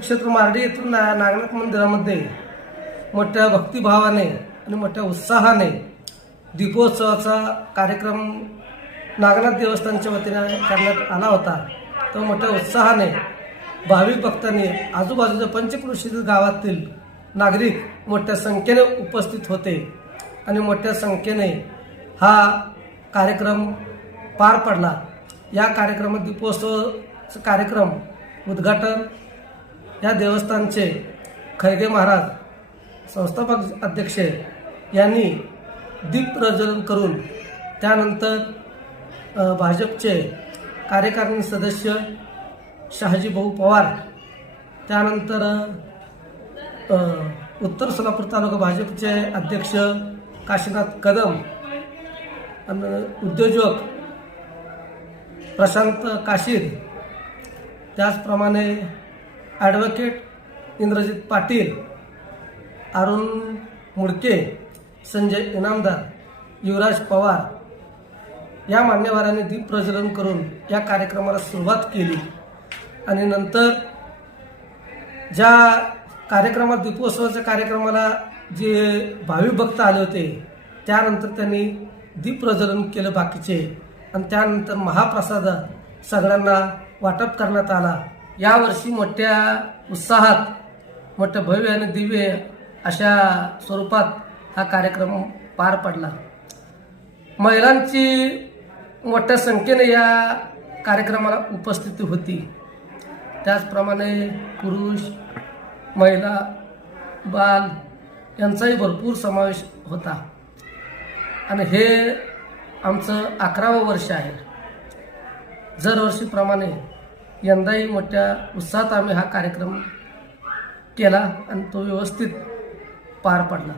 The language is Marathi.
क्षेत्र मार्डी येथून ना नागनाथ मंदिरामध्ये मोठ्या भक्तिभावाने आणि मोठ्या उत्साहाने दीपोत्सवाचा कार्यक्रम नागनाथ देवस्थानच्या वतीने करण्यात आला होता. तो मोठ्या उत्साहाने भाविक भक्तांनी आजूबाजूच्या पंचक्रोशीतील गावातील नागरिक मोठ्या संख्येने उपस्थित होते आणि मोठ्या संख्येने हा कार्यक्रम पार पडला. या कार्यक्रमात दीपोत्सवाचा कार्यक्रम उद्घाटन या देवस्थानचे खैगे महाराज संस्थापक अध्यक्ष यांनी दीप प्रज्वलन करून त्यानंतर भाजपचे कार्यकारिणी सदस्य शहाजी भाऊ पवार त्यानंतर उत्तर सोलापूर तालुका भाजपचे अध्यक्ष काशीनाथ कदम आणि उद्योजक प्रशांत काशीद त्याचप्रमाणे ॲडव्होकेट इंद्रजित पाटील अरुण मुडके संजय इनामदार युवराज पवार या मान्यवरांनी दीप प्रज्वलन करून या कार्यक्रमाला सुरुवात केली. आणि नंतर ज्या कार्यक्रमात दीपोत्सवाच्या कार्यक्रमाला जे भाविक भक्त आले होते त्यानंतर त्यांनी दीप प्रज्वलन केलं बाकीचे. आणि त्यानंतर महाप्रसाद सगळ्यांना वाटप करण्यात आला. यावर्षी मोठ्या उत्साहात मोठ्या भव्य आणि दिव्य अशा स्वरूपात हा कार्यक्रम पार पडला. महिलांची मोठ्या संख्येने या कार्यक्रमाला उपस्थिती होती. त्याचप्रमाणे पुरुष महिला बाल यांचाही भरपूर समावेश होता. आणि हे आमचं अकरावं वर्ष आहे. दरवर्षीप्रमाणे यंदाही मोठ्या उत्साहात आम्ही हा कार्यक्रम केला आणि तो व्यवस्थित पार पडला.